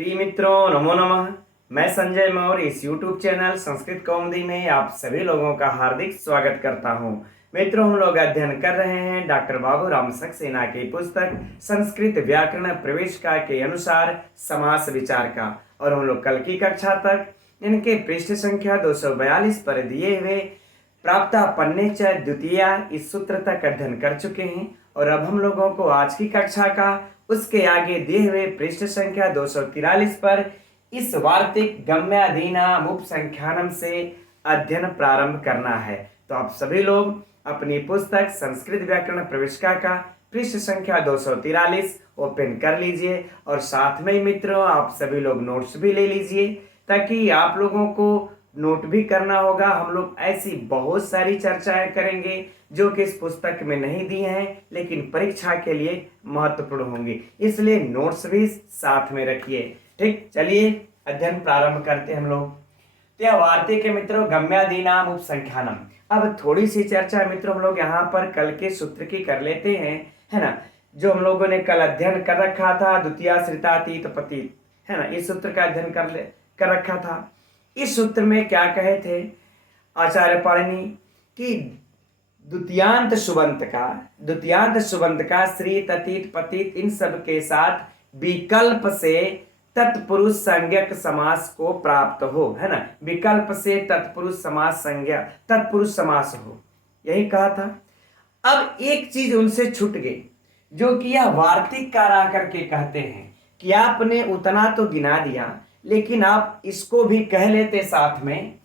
प्रिय मित्रों, नमो नमः। मैं संजय मौर्य इस YouTube चैनल संस्कृत कौमुदी में आप सभी लोगों का हार्दिक स्वागत करता हूं। मित्रों, हम लोग अध्ययन कर रहे हैं डॉक्टर बाबूराम सक्सेना की पुस्तक संस्कृत व्याकरण प्रवेशिका के अनुसार समास विचार का, और हम लोग कल की कक्षा तक इनके पृष्ठ संख्या 242 पर दिए हुए प्राप्ता पन्ने च द्वितीया इस सूत्र तक अध्ययन कर चुके हैं। और अब हम लोगों को आज की कक्षा का उसके आगे दिए हुए पृष्ठ संख्या 243 पर इस वार्तिक गम्यादीनाम उपसंख्यानम से अध्ययन प्रारंभ करना है। तो आप सभी लोग अपनी पुस्तक संस्कृत व्याकरण प्रवेशिका का पृष्ठ संख्या 243 ओपन कर लीजिए, और साथ में मित्रों आप सभी लोग नोट्स भी ले लीजिए, ताकि आप लोगों को नोट भी करना होगा। हम लोग ऐसी बहुत सारी चर्चाएं करेंगे जो कि इस पुस्तक में नहीं दी हैं, लेकिन परीक्षा के लिए महत्वपूर्ण होंगी, इसलिए नोट्स भी साथ में रखिए। ठीक, चलिए अध्ययन प्रारंभ करते हैं हम लोग। तो यह वार्तिक के मित्रों गम्यादीनाम उपसंख्यानम। अब थोड़ी सी चर्चा मित्रों हम लोग यहाँ पर कल के सूत्र की कर लेते हैं, है ना, जो हम लोगों ने कल अध्ययन कर रखा था, द्वितीया श्रितातीत पतित, है ना, इस सूत्र का अध्ययन कर रखा था। इस सूत्र में क्या कहे थे आचार्य पाणिनि कि द्वितीयांत सुबंत का श्री ततीत पतित इन सब के साथ विकल्प से तत्पुरुष संज्ञक समास को प्राप्त हो, है ना, विकल्प से तत्पुरुष समास संज्ञा तत्पुरुष समास हो, यही कहा था। अब एक चीज उनसे छूट गई, जो कि यह वार्तिक कार आकर के कहते हैं कि आपने उतना तो गिना दिया, लेकिन आप इसको भी कह लेते साथ में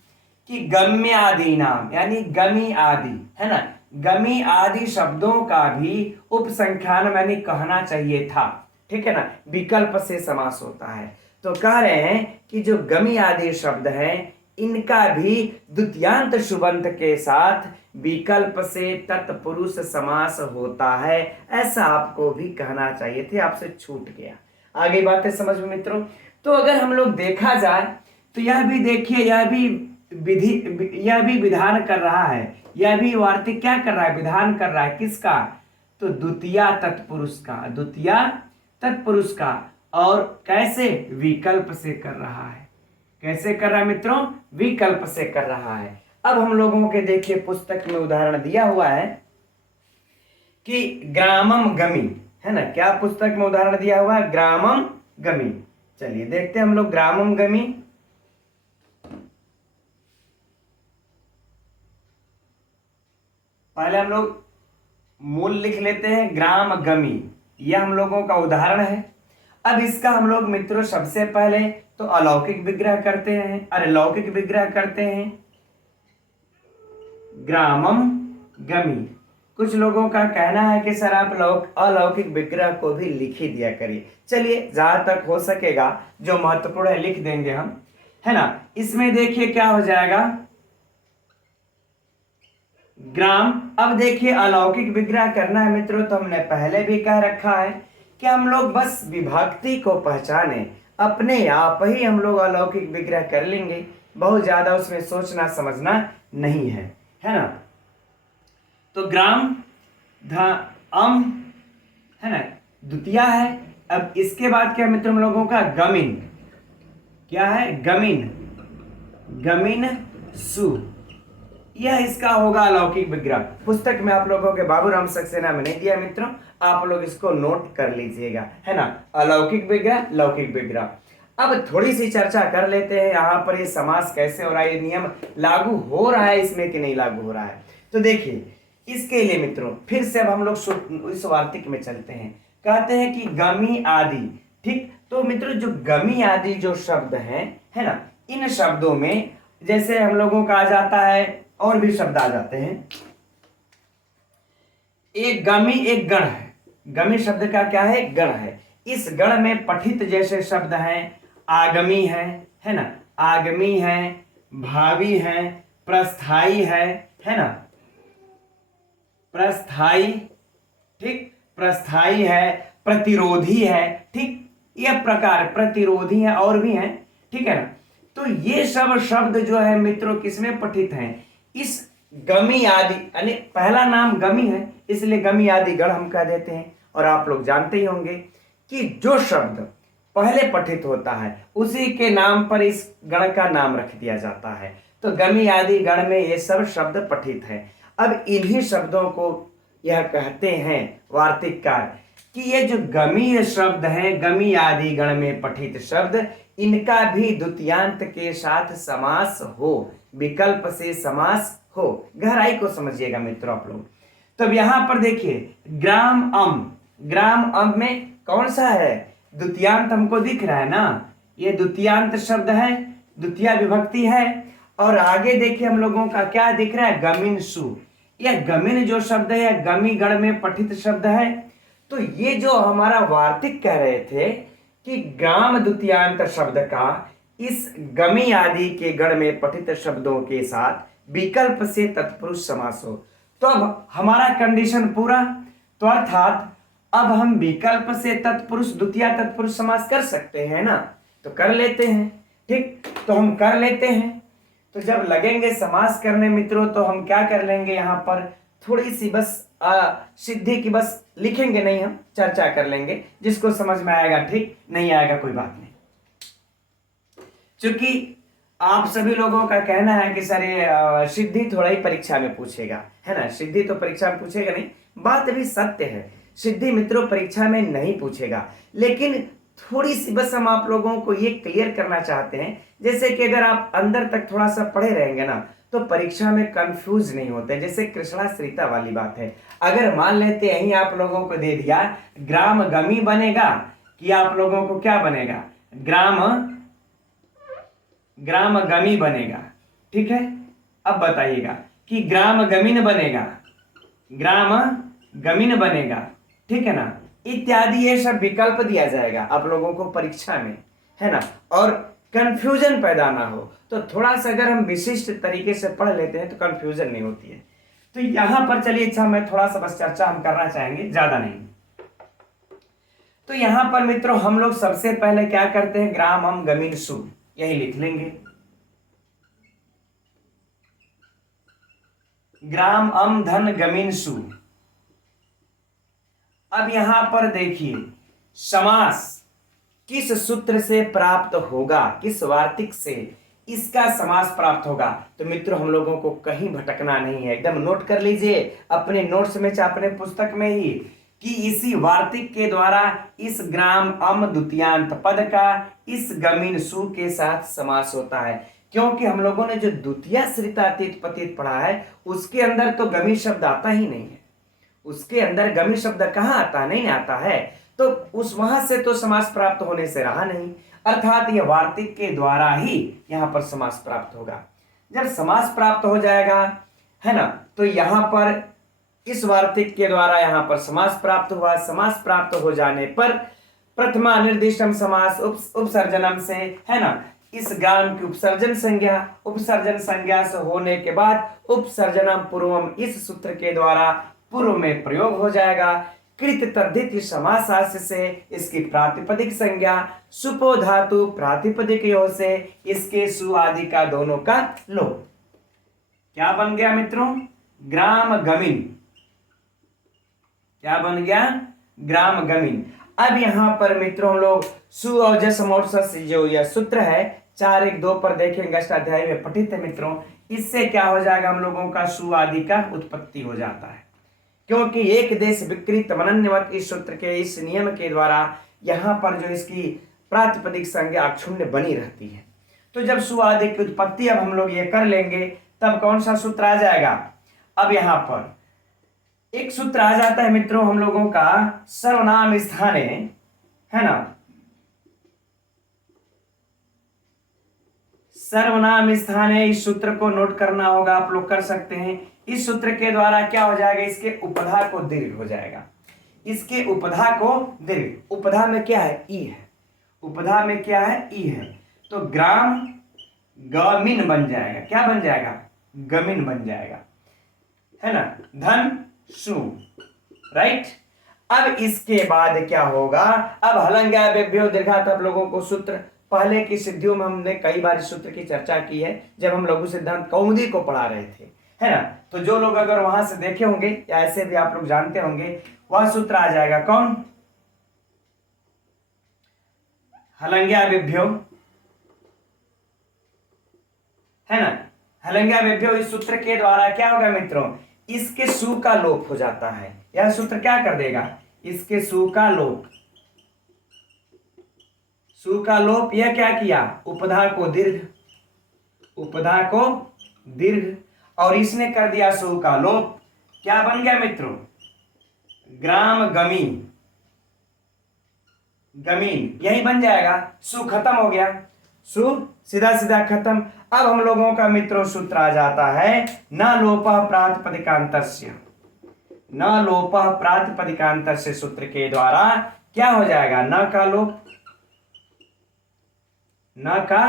कि गम्य आदि नाम, यानी गमी आदि, है ना, गमी आदि शब्दों का भी उपसंख्यान यानी कहना चाहिए था। ठीक है ना, विकल्प से समास होता है। तो कह रहे हैं कि जो गमी आदि शब्द हैं इनका भी द्वितीयांत सुबंत के साथ विकल्प से तत्पुरुष समास होता है, ऐसा आपको भी कहना चाहिए थे, आपसे छूट गया। आगे बातें समझ में मित्रों। तो अगर हम लोग देखा जाए तो यह भी देखिए, यह भी विधान कर रहा है, यह भी वार्तिक क्या कर रहा है, विधान कर रहा है, किसका, तो द्वितीया तत्पुरुष का, और कैसे, विकल्प से कर रहा है। कैसे कर रहा है मित्रों, विकल्प से कर रहा है। अब हम लोगों के देखिए पुस्तक में उदाहरण दिया हुआ है कि ग्रामम गमी, है ना, क्या पुस्तक में उदाहरण दिया हुआ है, ग्रामम गमी। चलिए देखते हैं हम लोग ग्रामम गमी। पहले हम लोग मूल लिख लेते हैं, ग्राम गमी, यह हम लोगों का उदाहरण है। अब इसका हम लोग मित्रों सबसे पहले तो अलौकिक विग्रह करते हैं, अरे लौकिक विग्रह करते हैं, ग्रामम गमी। कुछ लोगों का कहना है कि सर आप अलौकिक विग्रह को भी लिख ही दिया करिए। चलिए जहां तक हो सकेगा जो महत्वपूर्ण है लिख देंगे हम, है ना। इसमें देखिए क्या हो जाएगा, ग्राम। अब देखिए अलौकिक विग्रह करना है मित्रों, तो हमने पहले भी कह रखा है कि हम लोग बस विभक्ति को पहचाने, अपने आप ही हम लोग अलौकिक विग्रह कर लेंगे, बहुत ज्यादा उसमें सोचना समझना नहीं है ना। तो ग्राम अम, है ना, द्वितीया है। अब इसके बाद क्या मित्र हम लोगों का गमिन, क्या है, गमिन सु, यह इसका होगा अलौकिक विग्रह। पुस्तक में आप लोगों के बाबूराम सक्सेना में नहीं दिया मित्रों, आप लोग इसको नोट कर लीजिएगा, है ना, अलौकिक विग्रह लौकिक विग्रह। अब थोड़ी सी चर्चा कर लेते हैं यहाँ पर, ये समास कैसे हो रहा है, ये नियम लागू हो रहा है इसमें कि नहीं लागू हो रहा है। तो देखिए इसके लिए मित्रों फिर से अब हम लोग इस वार्तिक में चलते हैं। कहते हैं कि गमी आदि, ठीक, तो मित्रों जो गमी आदि जो शब्द हैं, है ना, इन शब्दों में जैसे हम लोगों का आ जाता है, और भी शब्द आ जाते हैं। एक गमी एक गण है, गमी शब्द का क्या है, गण है। इस गण में पठित जैसे शब्द हैं, आगमी है ना, आगमी है, भावी है, प्रस्थाई है ना, प्रस्थाई, ठीक, प्रस्थाई है, प्रतिरोधी है, ठीक, यह प्रकार प्रतिरोधी है और भी हैं, ठीक है ना। तो ये सब शब्द जो है मित्रों किसमें पठित हैं, इस गमी आदि, यानी पहला नाम गमी है इसलिए गमी आदि गण हम कह देते हैं। और आप लोग जानते ही होंगे कि जो शब्द पहले पठित होता है, उसी के नाम पर इस गण का नाम रख दिया जाता है। तो गमी आदि गण में ये सब शब्द पठित है। अब इन्हीं शब्दों को यह कहते हैं वार्तिककार कि ये जो गमीय शब्द हैं, गमी आदि गण में पठित शब्द, इनका भी द्वितीयांत के साथ समास हो, विकल्प से समास हो। गहराई को समझिएगा मित्रों आप लोग। तो अब यहां पर देखिए ग्राम अम में कौन सा है, द्वितीयांत हमको दिख रहा है ना, ये द्वितीयांत शब्द है, द्वितीय विभक्ति है। और आगे देखिए हम लोगों का क्या दिख रहा है, गमिन सु। यह गमिन जो शब्द है यह गमी गण में पठित शब्द है। तो ये जो हमारा वार्तिक कह रहे थे कि ग्राम द्वितीयांत शब्द का इस गमी आदि के गण में पठित शब्दों के साथ विकल्प से तत्पुरुष समास हो। तो अब हमारा कंडीशन पूरा, तो अर्थात अब हम विकल्प से तत्पुरुष द्वितीय तत्पुरुष समास कर सकते हैं ना, तो कर लेते हैं। ठीक, तो हम कर लेते हैं। तो जब लगेंगे समास करने मित्रों, तो हम क्या कर लेंगे, यहाँ पर थोड़ी सी बस सिद्धि की बस लिखेंगे नहीं, हम चर्चा कर लेंगे, जिसको समझ में आएगा ठीक, नहीं आएगा कोई बात नहीं। क्योंकि आप सभी लोगों का कहना है कि सर ये सिद्धि थोड़ा ही परीक्षा में पूछेगा, है ना, सिद्धि तो परीक्षा में पूछेगा नहीं, बात भी सत्य है, सिद्धि मित्रों परीक्षा में नहीं पूछेगा। लेकिन थोड़ी सी बस हम आप लोगों को ये क्लियर करना चाहते हैं, जैसे कि अगर आप अंदर तक थोड़ा सा पढ़े रहेंगे ना, तो परीक्षा में कंफ्यूज नहीं होते। जैसे कृष्णा श्रीता वाली बात है, अगर मान लेते यही आप लोगों को दे दिया ग्राम गमी बनेगा, कि आप लोगों को क्या बनेगा, ग्राम गमी बनेगा। ठीक है, अब बताइएगा कि ग्राम गमीन बनेगा, ग्राम गमीन बनेगा, ठीक है ना, इत्यादि ये सब विकल्प दिया जाएगा आप लोगों को परीक्षा में, है ना, और कंफ्यूजन पैदा ना हो। तो थोड़ा सा अगर हम विशिष्ट तरीके से पढ़ लेते हैं तो कंफ्यूजन नहीं होती है। तो यहां पर चलिए, अच्छा मैं थोड़ा सा बस चर्चा हम करना चाहेंगे, ज्यादा नहीं। तो यहां पर मित्रों हम लोग सबसे पहले क्या करते हैं, ग्राम हम गमीन सु, यही लिख लेंगे, ग्राम अम धन गमीन सु। अब यहां पर देखिए समास किस सूत्र से प्राप्त होगा, किस वार्तिक से इसका समास प्राप्त होगा। तो मित्रों हम लोगों को कहीं भटकना नहीं है, एकदम नोट कर लीजिए अपने नोट्स में चाहे अपने पुस्तक में ही, कि इसी वार्तिक के द्वारा इस ग्राम अम द्वितीयांत पद का इस गमीन सु के साथ समास होता है। क्योंकि हम लोगों ने जो द्वितीय श्रितातीत पतित पढ़ा है उसके अंदर तो गमी शब्द आता ही नहीं है, उसके अंदर गमी शब्द कहां आता, नहीं आता है। तो उस वहां से तो समास प्राप्त होने से रहा नहीं, अर्थात यह वार्तिक के द्वारा ही यहां पर समास प्राप्त होगा। जब समास प्राप्त हो जाएगा, है ना, तो यहां पर इस वार्तिक के द्वारा यहां पर समास प्राप्त हुआ। समास प्राप्त हो जाने पर प्रथमा निर्दिष्टम समास उपसर्जनम से, है ना, इस ग्राम की उपसर्जन संज्ञा से होने के बाद उपसर्जनम पूर्वम इस सूत्र के द्वारा पूर्व में प्रयोग हो जाएगा। कृत तद्धित समासास्य से इसकी प्रातिपदिक संज्ञा सुपो धातु प्रातिपदिक यो से इसके सु आदि का दोनों का लोप। क्या बन गया मित्रों, ग्राम गमीन। क्या बन गया, ग्राम गमीन। अब यहां पर मित्रों हम लोग सु और जसम और सस जो यह सूत्र है 4.1.2 पर देखेंगे, अष्टाध्याय में पठित है मित्रों। इससे क्या हो जाएगा, हम लोगों का सु आदि का उत्पत्ति हो जाता है। क्योंकि एक देश विकृत मनन्यवत इस सूत्र के इस नियम के द्वारा यहां पर जो इसकी प्रातिपदिक संज्ञा अक्षुण्य बनी रहती है। तो जब सु आदि की उत्पत्ति अब हम लोग ये कर लेंगे, तब कौन सा सूत्र आ जाएगा, अब यहां पर एक सूत्र आ जाता है मित्रों हम लोगों का सर्वनाम स्थाने, है ना, सर्वनाम स्थाने। इस सूत्र को नोट करना होगा, आप लोग कर सकते हैं। इस सूत्र के द्वारा क्या हो जाएगा, इसके उपधा को दीर्घ हो जाएगा, इसके उपधा को दीर्घ। उपधा में क्या है, ई है, उपधा में क्या है, ई है। तो ग्राम गमीन बन जाएगा, क्या बन जाएगा, गमीन बन जाएगा, है ना, धन सु, राइट। अब इसके बाद क्या होगा, अब हलंग्या बेभ्यो दीर्घात। आप लोगों को सूत्र पहले की सिद्धियों में हमने कई बार इस सूत्र की चर्चा की है, जब हम लघु सिद्धांत कौमुदी को पढ़ा रहे थे, है ना। तो जो लोग अगर वहां से देखे होंगे या ऐसे भी आप लोग जानते होंगे, वह सूत्र आ जाएगा कौन, हलंग्याभ्यो, है ना, हलंग्याभ्यो। इस सूत्र के द्वारा क्या होगा मित्रों, इसके सु का लोप हो जाता है। यह सूत्र क्या कर देगा, इसके सु का लोप, सु का लोप। यह क्या किया, उपधा को दीर्घ, उपधा को दीर्घ, और इसने कर दिया सु का लोप। क्या बन गया मित्रों, ग्राम गमीन, गमीन यही बन जाएगा। सु खत्म हो गया, सु सीधा सीधा खत्म। अब हम लोगों का मित्रों सूत्र आ जाता है न लोपः प्रातिपदिकांतस्य, न लोपः प्रातिपदिकांतस्य सूत्र के द्वारा क्या हो जाएगा, न का लोप, न का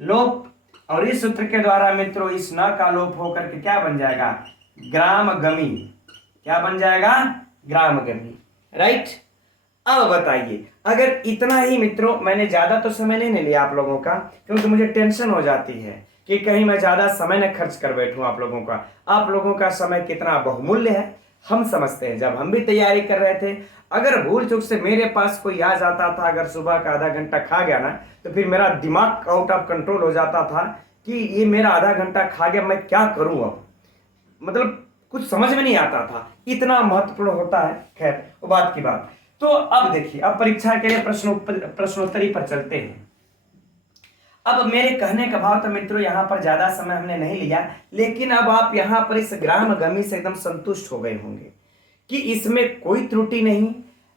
लोप। और इस सूत्र के द्वारा मित्रों इस न का लोप होकर के क्या बन जाएगा, ग्राम गमी। क्या बन जाएगा, ग्राम गमी। राइट। अब बताइए, अगर इतना ही मित्रों, मैंने ज्यादा तो समय नहीं लिया आप लोगों का, क्योंकि मुझे टेंशन हो जाती है कि कहीं मैं ज्यादा समय न खर्च कर बैठूं आप लोगों का। आप लोगों का समय कितना बहुमूल्य है हम समझते हैं। जब हम भी तैयारी कर रहे थे, अगर भूल चूक से मेरे पास कोई आ जाता था, अगर सुबह का आधा घंटा खा गया ना, तो फिर मेरा दिमाग आउट ऑफ कंट्रोल हो जाता था कि ये मेरा आधा घंटा खा गया, मैं क्या करूं अब, मतलब कुछ समझ में नहीं आता था। इतना महत्वपूर्ण होता है। खैर वो बात की बात। तो अब देखिए, अब परीक्षा के लिए प्रश्नोत्तरी पर चलते हैं। अब मेरे कहने का भाव तो मित्रों यहाँ पर ज्यादा समय हमने नहीं लिया, लेकिन अब आप यहाँ पर इस ग्राम गमी से एकदम संतुष्ट हो गए होंगे कि इसमें कोई त्रुटि नहीं,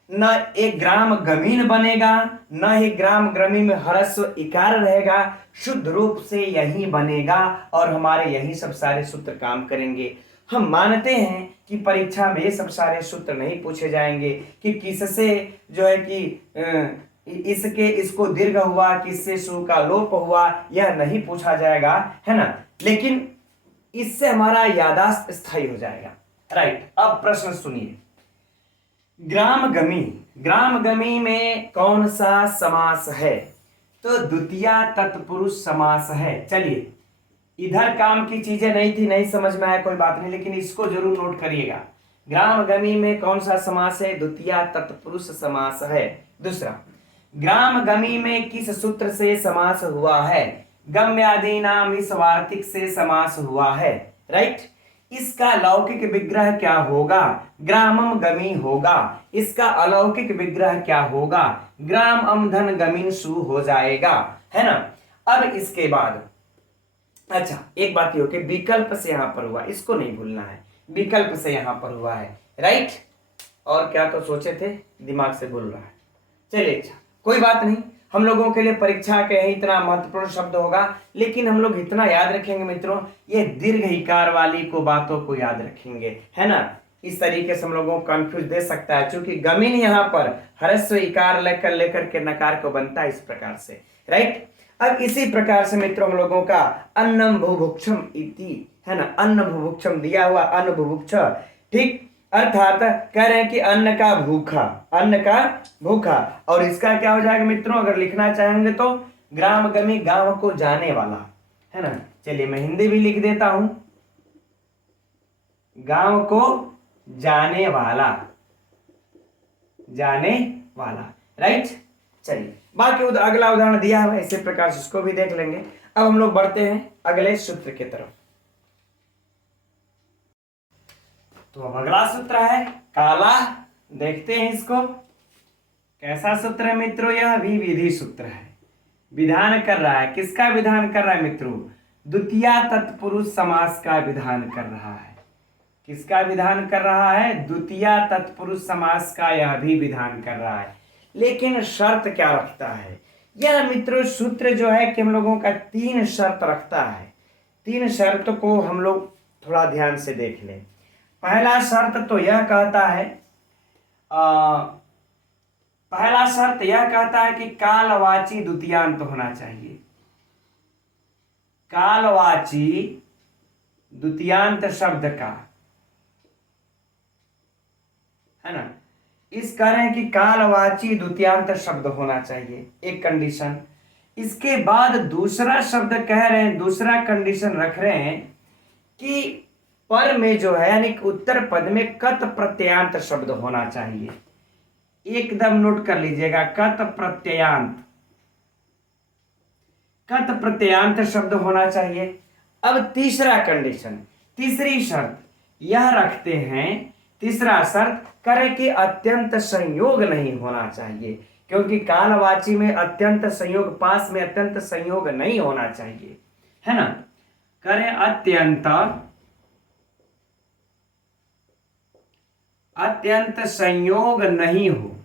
न एक ग्राम गमीन बनेगा, न ही ग्राम गमी में ह्रस्व इकार रहेगा, शुद्ध रूप से यही बनेगा और हमारे यही सब सारे सूत्र काम करेंगे। हम मानते हैं कि परीक्षा में ये सब सारे सूत्र नहीं पूछे जाएंगे कि किससे जो है कि इसके इसको दीर्घ हुआ, किससे सु का लोप हुआ, यह नहीं पूछा जाएगा, है ना। लेकिन इससे हमारा याददाश्त स्थायी हो जाएगा। राइट। अब प्रश्न सुनिए, ग्राम गमी, ग्राम गमी में कौन सा समास है, तो द्वितीया तत्पुरुष समास है। चलिए, इधर काम की चीजें नहीं थी, नहीं समझ में आया कोई बात नहीं, लेकिन इसको जरूर नोट करिएगा। ग्राम गमी में कौन सा समास है, द्वितीया तत्पुरुष समास है। दूसरा, ग्राम गमी में किस सूत्र से समास हुआ है, गम्यादि नाम इस वार्तिक से समास हुआ है। राइट। इसका लौकिक विग्रह क्या होगा, ग्रामम गमी होगा। इसका अलौकिक विग्रह क्या होगा, ग्राम अमधन गमीन सु हो जाएगा, है ना। अब इसके बाद अच्छा एक बात ये हो कि विकल्प से यहां पर हुआ, इसको नहीं भूलना है, विकल्प से यहां पर हुआ है। राइट। और क्या तो सोचे थे, दिमाग से भूल रहा है। चलिए अच्छा, कोई बात नहीं, हम लोगों के लिए परीक्षा के ही इतना महत्वपूर्ण शब्द होगा, लेकिन हम लोग इतना याद रखेंगे मित्रों, ये दीर्घ इकार वाली को बातों को याद रखेंगे, है ना। इस तरीके से हम लोगों को कंफ्यूज दे सकता है, क्योंकि गमीन यहाँ पर ह्रस्व इकार लेकर के नकार को बनता है इस प्रकार से। राइट। अब इसी प्रकार से मित्रों हम लोगों का अन्नम भुभुक्षम इति, है ना, अन्न भुभुक्षम दिया हुआ, अन्न भुभुक्ष, ठीक, अर्थात कह रहे हैं कि अन्न का भूखा, अन्न का भूखा। और इसका क्या हो जाएगा मित्रों, अगर लिखना चाहेंगे तो ग्राम गमी गांव को जाने वाला, है ना। चलिए मैं हिंदी भी लिख देता हूं, गांव को जाने वाला, जाने वाला। राइट। चलिए बाकी अगला उदाहरण दिया है, इसी प्रकार से इसको भी देख लेंगे। अब हम लोग बढ़ते हैं अगले सूत्र की तरफ। तो अब अगला सूत्र है काला, देखते हैं इसको कैसा सूत्र है मित्रों। यह भी विधि सूत्र है, विधान कर रहा है। किसका विधान कर रहा है मित्रों, द्वितीया तत्पुरुष समास का विधान कर रहा है। किसका विधान कर रहा है, द्वितीया तत्पुरुष समास का यह भी विधान कर रहा है। लेकिन शर्त क्या रखता है यह मित्रों, सूत्र जो है कि हम लोगों का 3 शर्त रखता है। 3 शर्त को हम लोग थोड़ा ध्यान से देख लें। पहला शर्त तो यह कहता है, पहला शर्त यह कहता है कि कालवाची द्वितीयांत होना चाहिए। कालवाची द्वितीयांत शब्द का, है ना, इस कह रहे हैं कि कालवाची द्वितीयांत शब्द होना चाहिए, एक कंडीशन। इसके बाद दूसरा शब्द कह रहे हैं, दूसरा कंडीशन रख रहे हैं कि पर में जो है यानी उत्तर पद में कत प्रत्ययांत शब्द होना चाहिए। एकदम नोट कर लीजिएगा, कत प्रत्ययांत, कत प्रत्ययांत शब्द होना चाहिए। अब तीसरा कंडीशन, तीसरी शर्त यह रखते हैं, तीसरा शर्त करे कि अत्यंत संयोग नहीं होना चाहिए, क्योंकि कालवाची में अत्यंत संयोग, पास में अत्यंत संयोग नहीं होना चाहिए, है ना। करे अत्यंत संयोग नहीं हो,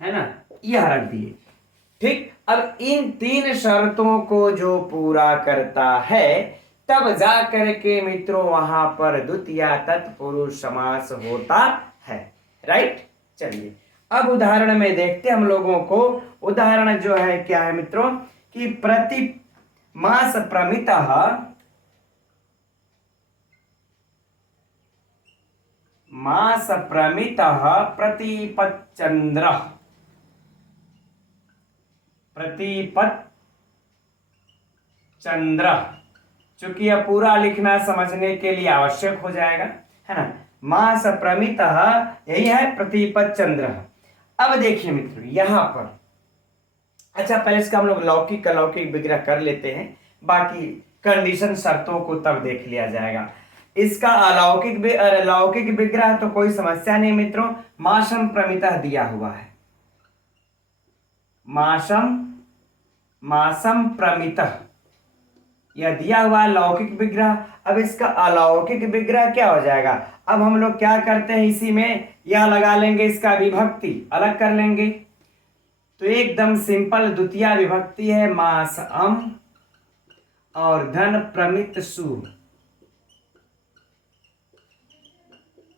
है ना, यह रख दिए। ठीक, अब इन तीन शर्तों को जो पूरा करता है तब जा करके मित्रों वहां पर द्वितीय तत्पुरुष समास होता है। राइट, चलिए अब उदाहरण में देखते हम लोगों को। उदाहरण जो है क्या है मित्रों कि प्रति मास प्रमितः, मास प्रमितः प्रतिपच्चंद्र, प्रतिपच्चंद्र, चूंकि यह पूरा लिखना समझने के लिए आवश्यक हो जाएगा, है ना। मास प्रमितः यही है प्रतिपच्चंद्र। अब देखिए मित्रों यहां पर, अच्छा पहले इसका हम लोग लौकिक अलौकिक विग्रह कर लेते हैं, बाकी कंडीशन शर्तों को तब देख लिया जाएगा। इसका अलौकिक विग्रह तो कोई समस्या नहीं मित्रों, मासम प्रमितः दिया हुआ है, मासम प्रमितः यह दिया हुआ लौकिक विग्रह। अब इसका अलौकिक विग्रह क्या हो जाएगा, अब हम लोग क्या करते हैं, इसी में यह लगा लेंगे, इसका विभक्ति अलग कर लेंगे, तो एकदम सिंपल द्वितीय विभक्ति है मास अम और धन प्रमित सु,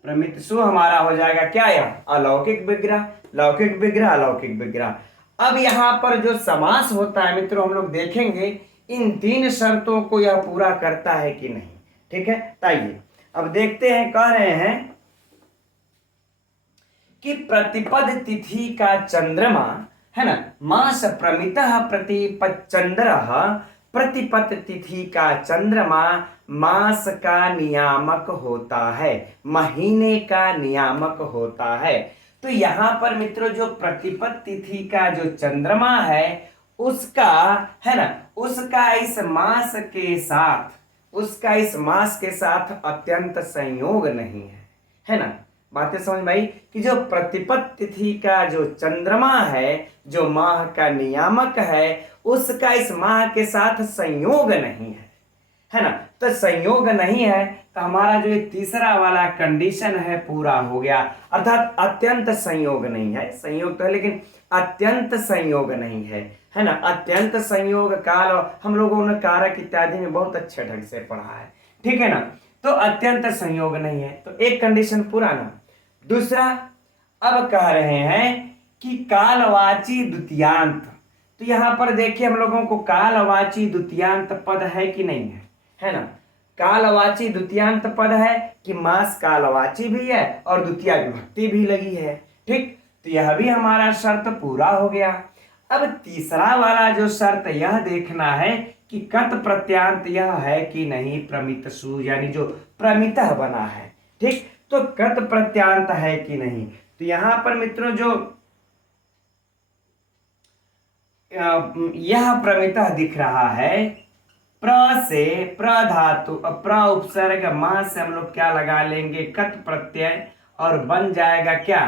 प्रमित सु हमारा हो जाएगा क्या, यह अलौकिक विग्रह, लौकिक विग्रह अलौकिक विग्रह। अब यहां पर जो समास होता है मित्रों हम लोग देखेंगे इन तीन शर्तों को यह पूरा करता है कि नहीं। ठीक है, आइए अब देखते हैं, कह रहे हैं कि प्रतिपद तिथि का चंद्रमा, है ना, मास प्रमितः प्रतिपच्चंद्रः, प्रतिपद तिथि का चंद्रमा मास का नियामक होता है, महीने का नियामक होता है। तो यहां पर मित्रों जो प्रतिपद तिथि का जो चंद्रमा है उसका, है ना, उसका इस मास के साथ, उसका इस मास के साथ अत्यंत संयोग नहीं है ना। बातें समझ में आई कि जो प्रतिपद तिथि का जो चंद्रमा है, जो माह का नियामक है, उसका इस माह के साथ संयोग नहीं है ना। तो संयोग नहीं है तो हमारा जो ये तीसरा वाला कंडीशन है पूरा हो गया, अर्थात अत्यंत संयोग नहीं है, संयोग तो है लेकिन अत्यंत संयोग नहीं है ना। अत्यंत संयोग काल हम लोगों ने कारक इत्यादि में बहुत अच्छे ढंग से पढ़ा है, ठीक है ना। तो अत्यंत संयोग नहीं है, तो एक कंडीशन पूरा ना। दूसरा अब कह रहे हैं कि कालवाची द्वितीयांत, तो यहां पर देखिए हम लोगों को कालवाची द्वितीयांत पद है कि नहीं है ना। कालवाची द्वितीयांत पद है कि मास कालवाची भी है और द्वितीय विभक्ति भी लगी है, ठीक, तो यह भी हमारा शर्त पूरा हो गया। अब तीसरा वाला जो शर्त यह देखना है कि कत प्रत्यांत यह है कि नहीं, प्रमित सु यानी जो प्रमितः बना है, ठीक, तो कत प्रत्यांत है कि नहीं। तो यहां पर मित्रों जो यह प्रमितः दिख रहा है, प्र से प्र धातु, प्र उपसर्ग मां से हम लोग क्या लगा लेंगे, कत प्रत्यय, और बन जाएगा क्या,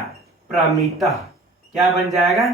प्रमितः। क्या बन जाएगा,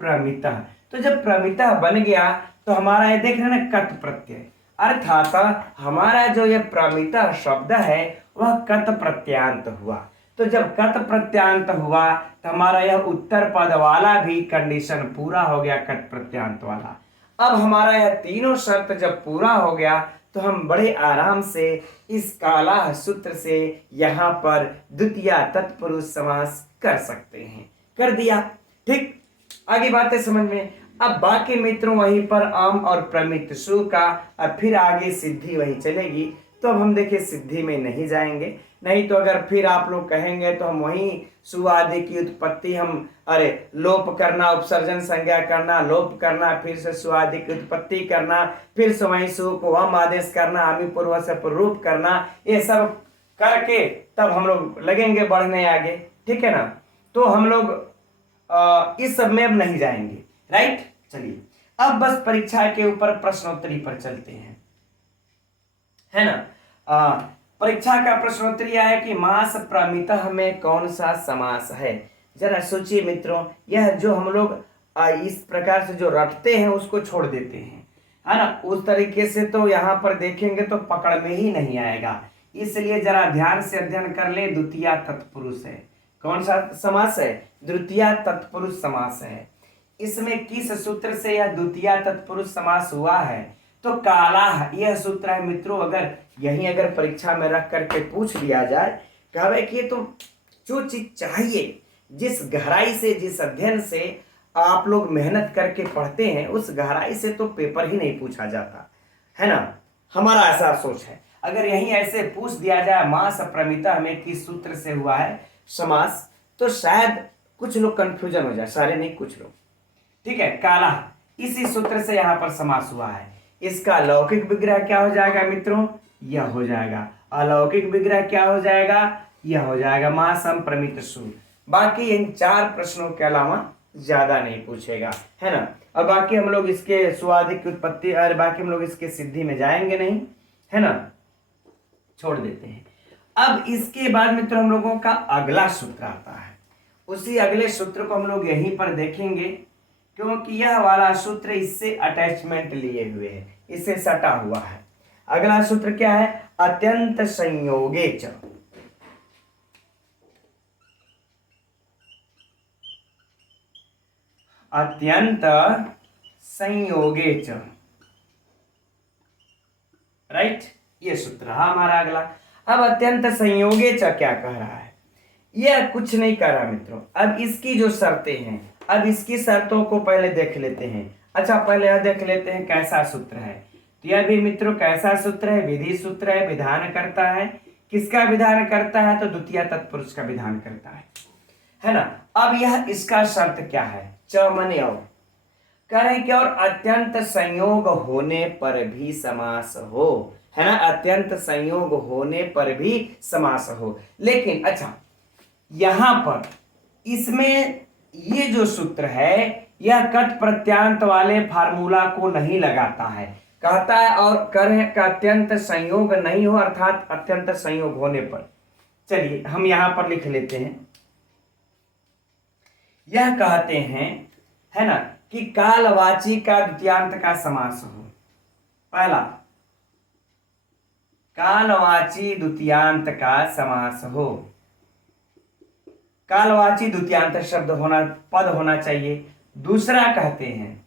प्रमितः। तो जब प्रमितः बन गया तो हमारा ये देख रहे हैं ना कत प्रत्यय, अर्थात हमारा जो ये प्रमितः शब्द है वह कत प्रत्यांत हुआ। तो जब कत प्रत्यांत हुआ तो हमारा यह उत्तर पद वाला भी कंडीशन पूरा हो गया, कत प्रत्यांत वाला। अब हमारा यह तीनों शर्त जब पूरा हो गया तो हम बड़े आराम से इस काला सूत्र से यहाँ पर द्वितीय तत्पुरुष समास कर सकते हैं। कर दिया, ठीक, आगे बातें समझ में। अब बाकी मित्रों वहीं पर अम और प्रमित सु का, अब फिर आगे सिद्धि वही चलेगी। तो अब हम देखिए सिद्धि में नहीं जाएंगे, नहीं तो अगर फिर आप लोग कहेंगे तो हम वहीं सु आदि की उत्पत्ति हम, अरे लोप करना, उपसर्जन संज्ञा करना, लोप करना, फिर से सु आदि की उत्पत्ति करना, फिर से वहीं सु को हम आदेश करना, आमी पूर्व से रूप करना, ये सब करके तब हम लोग लगेंगे बढ़ने आगे, ठीक है ना। तो हम लोग इस सब में अब नहीं जाएंगे, राइट। चलिए अब बस परीक्षा के ऊपर प्रश्नोत्तरी पर चलते हैं, है ना। परीक्षा का प्रश्नोत्तरी है कि मास प्रमितः में कौन सा समास है। जरा सोचिए मित्रों, यह जो हम लोग इस प्रकार से जो रटते हैं उसको छोड़ देते हैं, है ना, उस तरीके से तो यहाँ पर देखेंगे तो पकड़ में ही नहीं आएगा। इसलिए जरा ध्यान से अध्ययन कर ले। द्वितीया तत्पुरुष है। कौन सा समास है? द्वितीया तत्पुरुष समास है। इसमें किस सूत्र से यह द्वितीया तत्पुरुष समास हुआ है? तो काला, यह सूत्र है मित्रों। अगर परीक्षा में रख करके पूछ लिया जाए, कहे कि तो जो चीज चाहिए, जिस गहराई से, जिस अध्ययन से आप लोग मेहनत करके पढ़ते हैं, उस गहराई से तो पेपर ही नहीं पूछा जाता, है ना। हमारा ऐसा सोच है। अगर यहीं ऐसे पूछ दिया जाए मास प्रमिता में किस सूत्र से हुआ है समास, तो शायद कुछ लोग कंफ्यूजन हो जाए, सारे नहीं, कुछ लोग। ठीक है, काला इसी सूत्र से यहां पर समास हुआ है। इसका लौकिक विग्रह क्या हो जाएगा मित्रों? यह हो जाएगा। अलौकिक विग्रह क्या हो जाएगा? यह हो जाएगा मासम प्रमित सूर। बाकी इन 4 प्रश्नों के अलावा ज्यादा नहीं पूछेगा, है ना। और बाकी हम लोग इसके स्वादिक उत्पत्ति और बाकी हम लोग इसके सिद्धि में जाएंगे नहीं, है ना, छोड़ देते हैं। अब इसके बाद मित्रों हम लोगों का अगला सूत्र आता है। उसी अगले सूत्र को हम लोग यहीं पर देखेंगे, क्योंकि यह वाला सूत्र इससे अटैचमेंट लिए हुए है, इससे सटा हुआ है। अगला सूत्र क्या है? अत्यंत संयोगे च। अत्यंत संयोगे च, राइट, ये सूत्र हमारा अगला। अब अत्यंत संयोगे च क्या कह रहा है? यह कुछ नहीं कह रहा मित्रों। अब इसकी जो शर्तें हैं, अब इसकी शर्तों को पहले देख लेते हैं। अच्छा, पहले यह देख लेते हैं कैसा सूत्र है। तो यह भी मित्रों कैसा सूत्र है? विधि सूत्र है, विधान करता है। किसका विधान करता है? तो द्वितीय तत्पुरुष का विधान करता है ना। अब यह इसका शर्त क्या है? च मने और कह रहे कि और अत्यंत संयोग होने पर भी समास हो, है ना, अत्यंत संयोग होने पर भी समास हो। लेकिन अच्छा, यहां पर इसमें ये जो सूत्र है यह कट प्रत्यांत वाले फार्मूला को नहीं लगाता है। कहता है और करें का अत्यंत संयोग नहीं हो, अर्थात अत्यंत संयोग होने पर। चलिए हम यहां पर लिख लेते हैं। यह कहते हैं, है ना, कि कालवाची का द्वितीयांत का समास हो। पहला, कालवाची द्वितीयांत का समास हो। कालवाची द्वितीयांत शब्द होना, पद होना चाहिए। दूसरा कहते हैं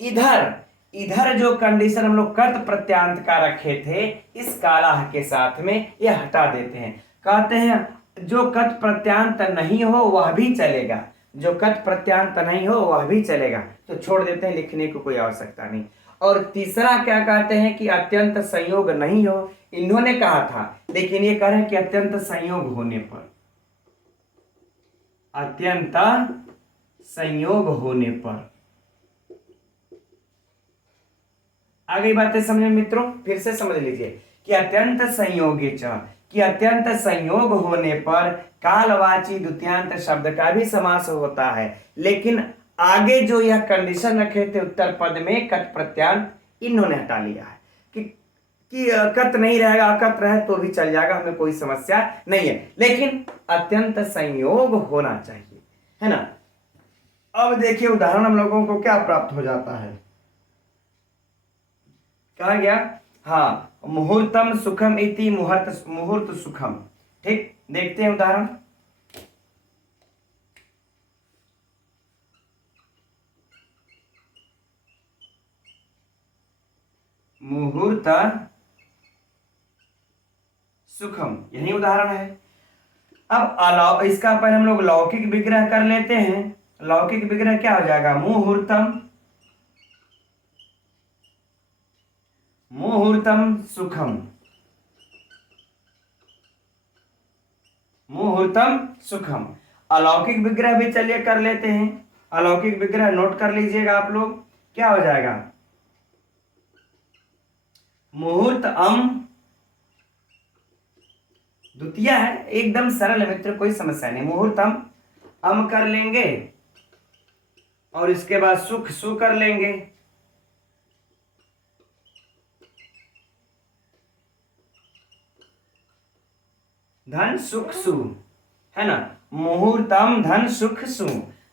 इधर, इधर जो कंडीशन हम लोग कर्त प्रत्यांत का रखे थे इस काला के साथ में यह हटा देते हैं। कहते हैं जो कट प्रत्यांत नहीं हो वह भी चलेगा, जो कट प्रत्यांत नहीं हो वह भी चलेगा, तो छोड़ देते हैं, लिखने को कोई आवश्यकता नहीं। और तीसरा क्या कहते हैं कि अत्यंत संयोग नहीं हो, इन्होंने कहा था, लेकिन ये कह रहे हैं कि अत्यंत संयोग होने पर, अत्यंत संयोग होने पर। आगे बातें समझे मित्रों, फिर से समझ लीजिए कि अत्यंत संयोगे च, कि अत्यंत संयोग होने पर कालवाची द्वितीयांत शब्द का भी समास होता है। लेकिन आगे जो यह कंडीशन रखे थे उत्तर पद में कट प्रत्यांत, इन्होंने हटा लिया है कि कत नहीं रहेगा, अकत रहे तो भी चल जाएगा, हमें कोई समस्या नहीं है, लेकिन अत्यंत संयोग होना चाहिए, है ना। अब देखिए उदाहरण हम लोगों को क्या प्राप्त हो जाता है। कहा गया, हाँ, मुहूर्तम सुखम इति मुहूर्त, मुहूर्त सुखम। ठीक, देखते हैं उदाहरण। मुहूर्त सुखम, यही उदाहरण है। अब इसका पहले हम लोग लौकिक विग्रह कर लेते हैं। लौकिक विग्रह क्या हो जाएगा? मुहूर्तम, मुहूर्तम सुखम, मुहूर्तम सुखम। अलौकिक विग्रह भी चलिए कर लेते हैं। अलौकिक विग्रह नोट कर लीजिएगा आप लोग, क्या हो जाएगा? मुहूर्त अम, द्वितीय है, एकदम सरल है मित्र, कोई समस्या नहीं। मुहूर्तम अम कर लेंगे और इसके बाद सुख सु कर लेंगे। धन सुख सु, है ना, मुहूर्तम धन सुख सु,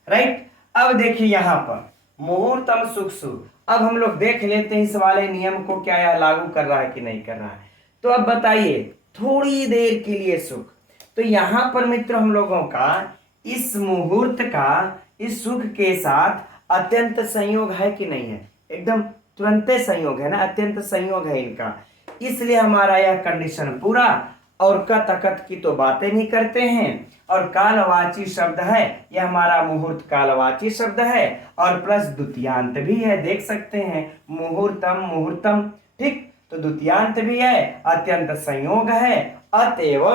राइट। अब देखिए यहां पर मुहूर्तम सुख सु, अब हम लोग देख लेते हैं इस वाले नियम को क्या यह लागू कर रहा है कि नहीं कर रहा है। तो अब बताइए, थोड़ी देर के लिए सुख, तो यहां पर मित्र हम लोगों का इस मुहूर्त का इस सुख के साथ अत्यंत संयोग है कि नहीं है, एकदम तुरंत संयोग है ना, अत्यंत संयोग है इनका, इसलिए हमारा यह कंडीशन पूरा। और कत अकत की तो बातें नहीं करते हैं, और कालवाची शब्द है, यह हमारा मुहूर्त कालवाची शब्द है, और प्लस द्वितीयांत भी है, देख सकते हैं मुहूर्तम मुहूर्तम, ठीक। तो द्वितीयांत भी है, अत्यंत संयोग है, अतएव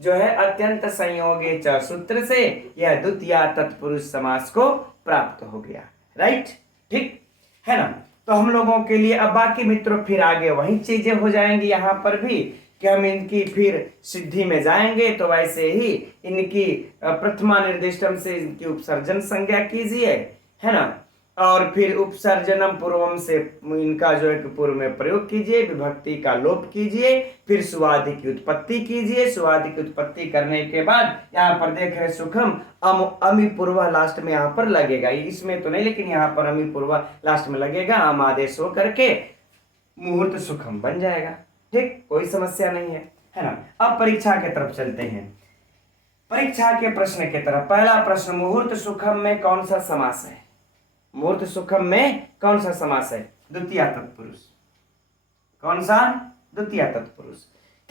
जो है अत्यंत संयोगे च सूत्र से यह द्वितीया तत्पुरुष समास को प्राप्त हो गया, राइट, ठीक है ना। तो हम लोगों के लिए अब बाकी मित्रों फिर आगे वही चीजें हो जाएंगी यहाँ पर भी, कि हम इनकी फिर सिद्धि में जाएंगे, तो वैसे ही इनकी प्रथमा निर्दिष्टम से इनकी उपसर्जन संज्ञा कीजिए, है ना, और फिर उपसर्जनम पूर्वम से इनका जो है पूर्व में प्रयोग कीजिए, विभक्ति का लोप कीजिए, फिर सुवादि की उत्पत्ति कीजिए। सुवादि की उत्पत्ति करने के बाद यहाँ पर देख रहे सुखम, अमी पूर्व लास्ट में यहाँ पर लगेगा, इसमें तो नहीं लेकिन यहाँ पर अमी पूर्व लास्ट में लगेगा, अम आदेश हो करके मुहूर्त सुखम बन जाएगा, ठीक, कोई समस्या नहीं है ना। अब परीक्षा के तरफ चलते हैं, परीक्षा के प्रश्न की तरफ। पहला प्रश्न, मुहूर्त सुखम में कौन सा समास है? मुहूर्त सुखम में कौन सा समास है? द्वितीय तत्पुरुष। कौन सा? द्वितीय तत्पुरुष।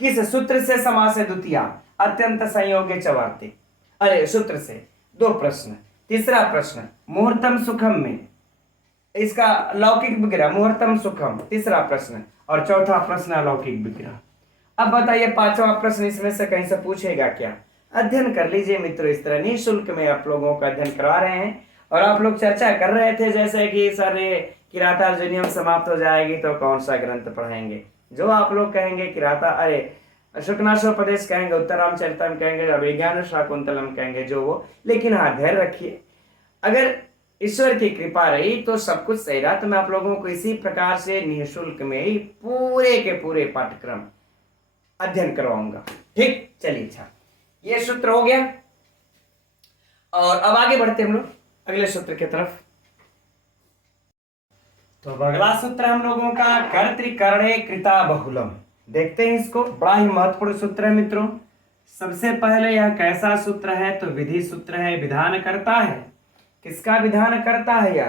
किस सूत्र से समास है द्वितीय? अत्यंत संयोगे च वार्तिक, अरे सूत्र से। दो प्रश्न। तीसरा प्रश्न, मुहूर्तम सुखम में, इसका लौकिक विग्रह मुहूर्तम सुखम, तीसरा प्रश्न, और चौथा प्रश्न अलौकिक विग्रह। अब बताइए पांचवा प्रश्न इसमें से कहीं से पूछेगा क्या? अध्ययन कर लीजिए मित्रों, इस तरह निःशुल्क में आप लोगों का अध्ययन करा रहे हैं, और आप लोग चर्चा कर रहे थे जैसे कि सर ये किरातार्जुनीयम समाप्त हो जाएगी तो कौन सा ग्रंथ पढ़ाएंगे। जो आप लोग कहेंगे किराता, अरे शुक्नाशोपदेश कहेंगे, उत्तरामचरितम कहेंगे, अभिज्ञान शाकुंतलम कहेंगे, जो वो, लेकिन हाँ धैर्य रखिए, अगर ईश्वर की कृपा रही तो सब कुछ सही रहा, तो मैं आप लोगों को इसी प्रकार से निःशुल्क में ही पूरे के पूरे पाठ्यक्रम अध्ययन करवाऊंगा, ठीक। चलिए अच्छा, ये सूत्र हो गया, और अब आगे बढ़ते हम लोग अगले सूत्र की तरफ। तो अगला सूत्र हम लोगों का कर्तृकर्णे कृता बहुलम, देखते हैं इसको, बड़ा ही महत्वपूर्ण सूत्र है मित्रों। सबसे पहले यह कैसा सूत्र है? तो विधि सूत्र है, विधान करता है। किसका विधान करता है? यह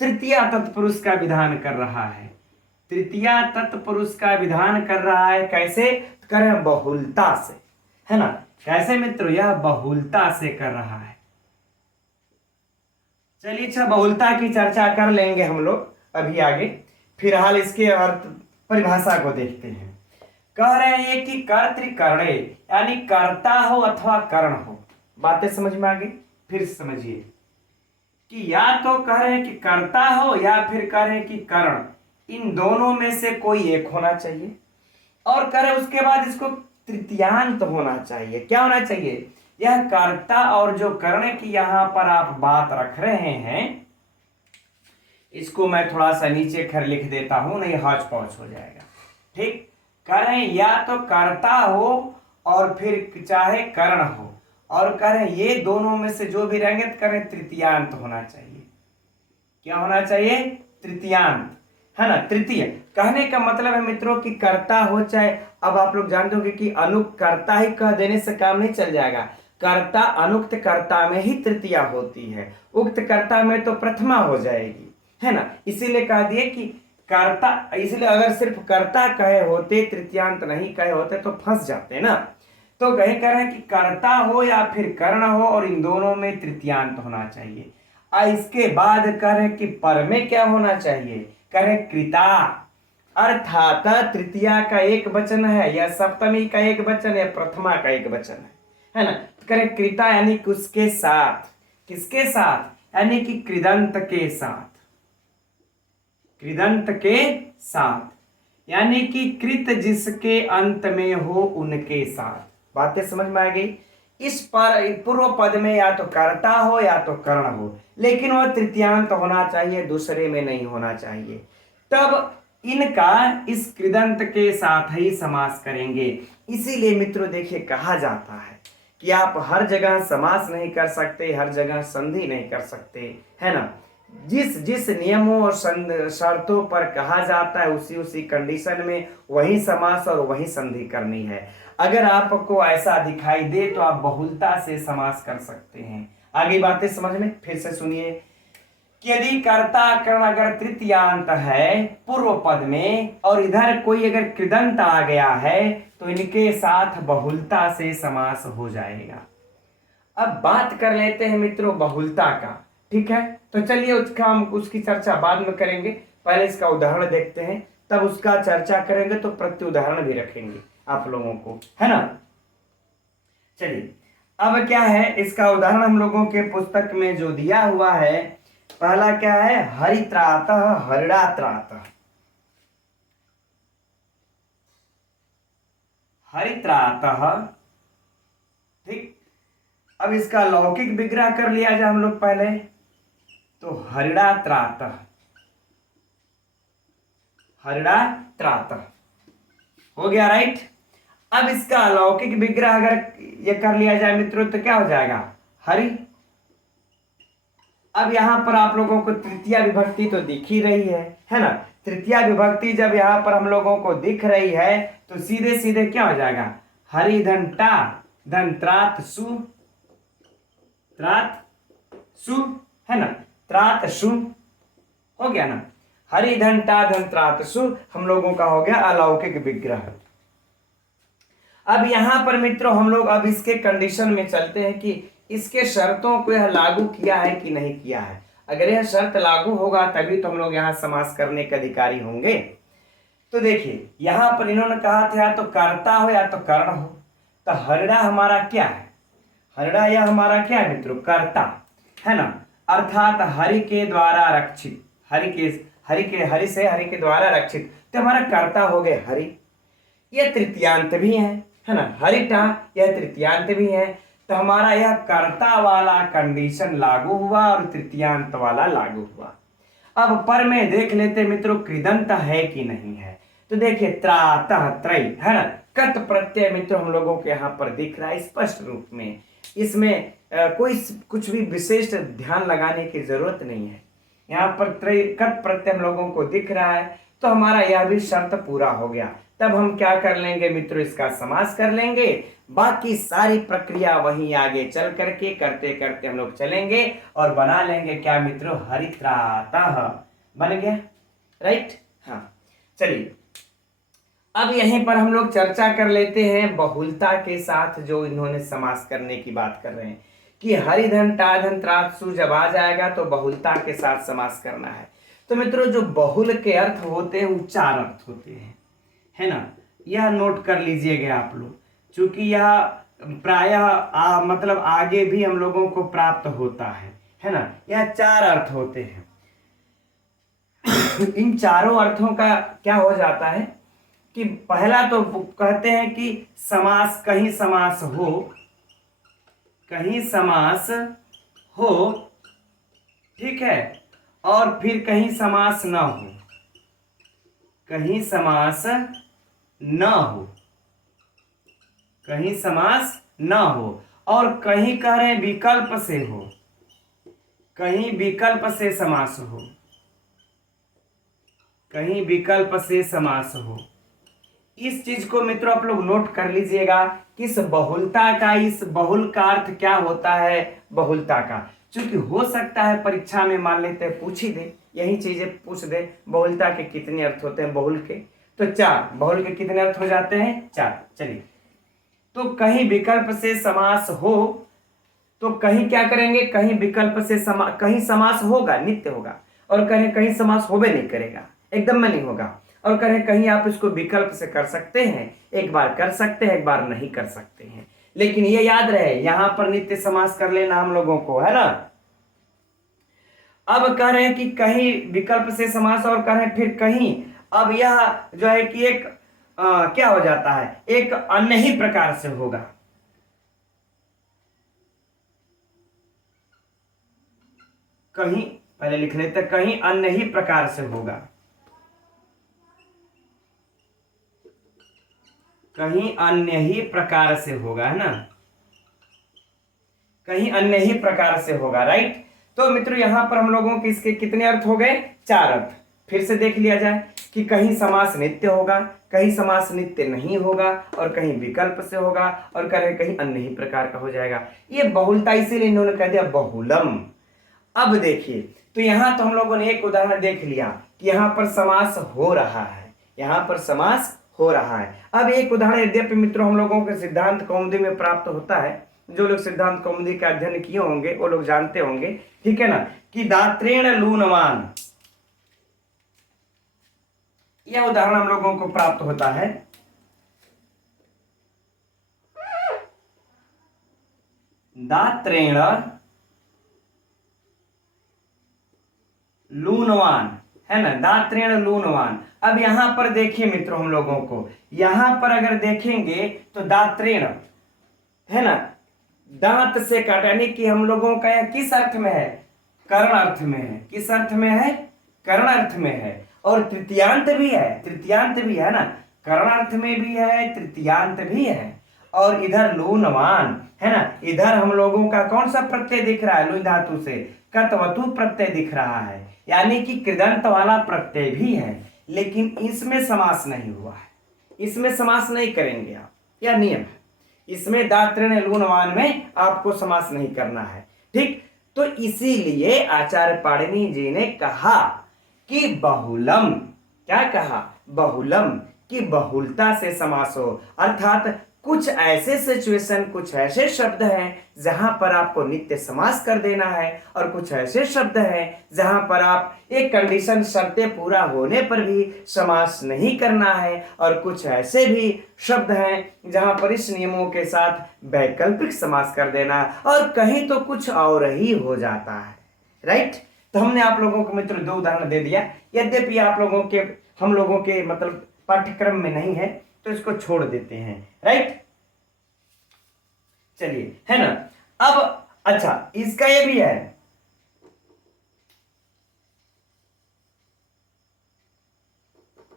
तृतीय तत्पुरुष का विधान कर रहा है, तृतीय तत्पुरुष का विधान कर रहा है। कैसे कर रहे हैं? बहुलता से, है ना। कैसे मित्रों? यह बहुलता से कर रहा है। चलिए अच्छा, बहुलता की चर्चा कर लेंगे हम लोग अभी आगे, फिलहाल इसके अर्थ परिभाषा को देखते हैं। कह रहे हैं कि कर्तृकर्णे यानी कर्ता हो अथवा कर्ण हो, बातें समझ में आ गई? फिर समझिए कि या तो कह रहे हैं कि कर्ता हो या फिर कह रहे हैं कि कर्ण, इन दोनों में से कोई एक होना चाहिए, और कह रहे उसके बाद इसको तृतीयांत होना चाहिए। क्या होना चाहिए? यह कर्ता और जो कर्ण की यहां पर आप बात रख रहे हैं, इसको मैं थोड़ा सा नीचे खर लिख देता हूं, नहीं हौच पौच हो जाएगा, ठीक। कह रहे हैं या तो कर्ता हो और फिर चाहे कर्ण हो, और कह रहे हैं ये दोनों में से जो भी रहेंगे तो कह रहे हैं तृतीयांत होना चाहिए। क्या होना चाहिए? तृतीयांत, है ना। तृतीय कहने का मतलब है मित्रों कि कर्ता हो चाहे, अब आप लोग जानते होंगे कि अनुक्त कर्ता ही कह देने से काम नहीं चल जाएगा, कर्ता अनुक्त कर्ता में ही तृतीया होती है, उक्त कर्ता में तो प्रथमा हो जाएगी, है ना। इसीलिए कह दिए कि कर्ता, इसलिए अगर सिर्फ कर्ता कहे होते, तृतीयांत नहीं कहे होते तो फंस जाते ना। तो कहे कह रहे हैं कि कर्ता हो या फिर कर्ण हो, और इन दोनों में तृतीयांत होना चाहिए। इसके बाद कह रहे कि पर में क्या होना चाहिए? कह रहे कृता, अर्थात तृतीया का एक वचन है या सप्तमी का एक वचन है, प्रथमा का एक वचन है ना। तो कह रहे कृता यानी उसके साथ, किसके साथ? यानी कि कृदंत के साथ, कृदंत के साथ, यानी कि कृत जिसके अंत में हो उनके साथ। बातें समझ में आ गई? इस पर पूर्व पद में या तो कर्ता हो या तो कर्ण हो, लेकिन वह तृतीयांत होना चाहिए, दूसरे में नहीं होना चाहिए। तब इनका इस कृदंत के साथ ही समास करेंगे। इसीलिए मित्रों देखिए कहा जाता है कि आप हर जगह समास नहीं कर सकते, हर जगह संधि नहीं कर सकते, है ना। जिस जिस नियमों और शर्तों पर कहा जाता है उसी उसी कंडीशन में वही समास और वही संधि करनी है। अगर आपको ऐसा दिखाई दे तो आप बहुलता से समास कर सकते हैं। आगे बातें समझ में फिर से सुनिए कि यदि कर्ता कर्ण अगर तृतीयांत है पूर्व पद में और इधर कोई अगर कृदंत आ गया है तो इनके साथ बहुलता से समास हो जाएगा। अब बात कर लेते हैं मित्रों बहुलता का, ठीक है। तो चलिए उसकी चर्चा बाद में करेंगे, पहले इसका उदाहरण देखते हैं, तब उसका चर्चा करेंगे तो प्रत्युदाहरण भी रखेंगे आप लोगों को, है ना। चलिए अब क्या है, इसका उदाहरण हम लोगों के पुस्तक में जो दिया हुआ है, पहला क्या है, हरित्रातः हरिणात्रातः। हरित्रातः, ठीक। अब इसका लौकिक विग्रह कर लिया जाए हम लोग पहले, तो हरिणात्रातः, हरिणात्रातः हो गया, राइट। अब इसका अलौकिक विग्रह अगर ये कर लिया जाए मित्रों तो क्या हो जाएगा, हरि। अब यहां पर आप लोगों को तृतीया विभक्ति तो दिख ही रही है ना। तृतीया विभक्ति जब यहां पर हम लोगों को दिख रही है तो सीधे सीधे क्या हो जाएगा, हरि धन टा धन त्रात सु, त्रात सु, है ना, त्रात सु हो गया ना। हरि धन टा धन त्रात सु हम लोगों का हो गया अलौकिक विग्रह। अब यहां पर मित्रों हम लोग अब इसके कंडीशन में चलते हैं कि इसके शर्तों को यह लागू किया है कि नहीं किया है। अगर यह शर्त लागू होगा तभी तो हम लोग यहां समास करने के अधिकारी होंगे। तो देखिए यहां पर इन्होंने कहा था या तो कर्ता हो या तो कर्ण हो, तो हरिणा हमारा क्या है, हरिणा यह हमारा क्या है मित्रों, कर्ता, है ना। अर्थात हरि के द्वारा रक्षित, हरि से हरि के द्वारा रक्षित, तो हमारा कर्ता हो गए हरि। यह तृतीयांत भी है ना, हरिटा यह तृतीयांत भी है, तो हमारा यह कर्ता वाला कंडीशन लागू हुआ और तृतीयांत वाला लागू हुआ। अब पर में देख लेते मित्रों कृदंत है कि नहीं है। तो देखिए त्रातः त्रय, है ना, कत प्रत्यय मित्रों हम लोगों के यहाँ पर दिख रहा है स्पष्ट रूप में। इसमें कोई कुछ भी विशेष ध्यान लगाने की जरूरत नहीं है। यहाँ पर त्रय कत प्रत्यय हम लोगों को दिख रहा है, तो हमारा यह भी शर्त पूरा हो गया। तब हम क्या कर लेंगे मित्रों, इसका समास कर लेंगे। बाकी सारी प्रक्रिया वहीं आगे चल करके करते करते हम लोग चलेंगे और बना लेंगे क्या मित्रों, हरित्रातः बन गया, राइट। हाँ चलिए अब यहीं पर हम लोग चर्चा कर लेते हैं बहुलता के साथ जो इन्होंने समास करने की बात कर रहे हैं कि हरिधन टाधन त्रात्सु जब आ जाएगा तो बहुलता के साथ समास करना है। तो मित्रों जो बहुल के अर्थ होते हैं वो चार अर्थ होते हैं, है ना। यह नोट कर लीजिएगा आप लोग, क्योंकि यह प्रायः मतलब आगे भी हम लोगों को प्राप्त होता है ना। यह चार अर्थ होते हैं। इन चारों अर्थों का क्या हो जाता है कि पहला तो कहते हैं कि समास, कहीं समास हो, कहीं समास हो, ठीक है, और फिर कहीं समास न हो, कहीं समास न हो, कहीं समास न हो, और कहीं कह रहे हैं विकल्प से हो, कहीं विकल्प से समास हो, कहीं विकल्प से समास हो। इस चीज को मित्रों आप लोग नोट कर लीजिएगा कि इस बहुलता का, इस बहुल का अर्थ क्या होता है बहुलता का। क्योंकि हो सकता है परीक्षा में मान लेते हैं पूछ ही दे, यही चीजें पूछ दे बहुलता के कितने अर्थ होते हैं बहुल के, तो चार। बहुल के कितने अर्थ हो जाते हैं, चार। चलिए तो कहीं विकल्प से समास हो तो कहीं क्या करेंगे, कहीं विकल्प से कहीं समास होगा, नित्य होगा, और कहीं कहीं समास होबे नहीं करेगा, एकदम में नहीं होगा, और कहें कहीं आप इसको विकल्प से कर सकते हैं, एक बार कर सकते हैं एक बार नहीं कर सकते हैं। लेकिन ये याद रहे यहां पर नित्य समास कर लेना हम लोगों को, है ना। अब कह रहे हैं कि कहीं विकल्प से समास और कह रहे हैं फिर कहीं, अब यह जो है कि एक क्या हो जाता है, एक अन्य ही प्रकार से होगा, कहीं पहले लिख लेते, कहीं अन्य ही प्रकार से होगा, कहीं अन्य ही प्रकार से होगा, है ना, कहीं अन्य ही प्रकार से होगा, राइट। तो मित्रों यहां पर हम लोगों के इसके कितने अर्थ हो गए, 4 अर्थ। फिर से देख लिया जाए कि कहीं समास नित्य होगा, कहीं समास नित्य नहीं होगा, और कहीं विकल्प से होगा, और कहीं अन्य ही प्रकार का हो जाएगा। ये बहुलता इसीलिए इन्होंने कह दिया बहुलम। अब देखिए, तो यहां तो हम लोगों ने एक उदाहरण देख लिया कि यहां पर समास हो रहा है, यहां पर समास हो रहा है। अब एक उदाहरण यद्यपि मित्रों हम लोगों के सिद्धांत कौमुदी में प्राप्त होता है, जो लोग सिद्धांत कौमुदी का अध्ययन किए होंगे वो लोग जानते होंगे, ठीक है ना, कि दात्रेण लूनवान, यह उदाहरण हम लोगों को प्राप्त होता है। दात्रेण लूनवान, है ना, दात्रेण लूनवान। अब यहां पर देखिए मित्रों हम लोगों को, यहां पर अगर देखेंगे तो दात्रेण, है ना, दांत से काटा, यानी कि हम लोगों का यह किस अर्थ में है, कर्ण अर्थ में है। किस अर्थ में है, कर्ण अर्थ में है। और तृतीयांत भी है, तृतीयांत भी है ना, कर्ण अर्थ में भी है, तृतीयांत भी है। और इधर लूनवान, है ना, इधर हम लोगों का कौन सा प्रत्यय दिख रहा है, लुई धातु से कतवतु प्रत्यय दिख रहा है, यानी कि कृदंत वाला प्रत्यय भी है, लेकिन इसमें समास नहीं हुआ है, इसमें समास नहीं करेंगे आप, यह नियम है। इसमें दात्रेण लूनवान में आपको समास नहीं करना है, ठीक। तो इसीलिए आचार्य पाणिनि जी ने कहा कि बहुलम, क्या कहा, बहुलम, कि बहुलता से समास हो, अर्थात कुछ ऐसे सिचुएशन, कुछ ऐसे शब्द हैं जहां पर आपको नित्य समास कर देना है, और कुछ ऐसे शब्द हैं जहां पर आप एक कंडीशन शर्तें पूरा होने पर भी समास नहीं करना है, और कुछ ऐसे भी शब्द हैं जहां पर इस नियमों के साथ वैकल्पिक समास कर देना, और कहीं तो कुछ और ही हो जाता है, राइट। तो हमने आप लोगों को मित्र 2 उदाहरण दे दिया, यद्यपि आप लोगों के, हम लोगों के मतलब पाठ्यक्रम में नहीं है तो इसको छोड़ देते हैं, राइट। चलिए, है ना। अब अच्छा, इसका ये भी है,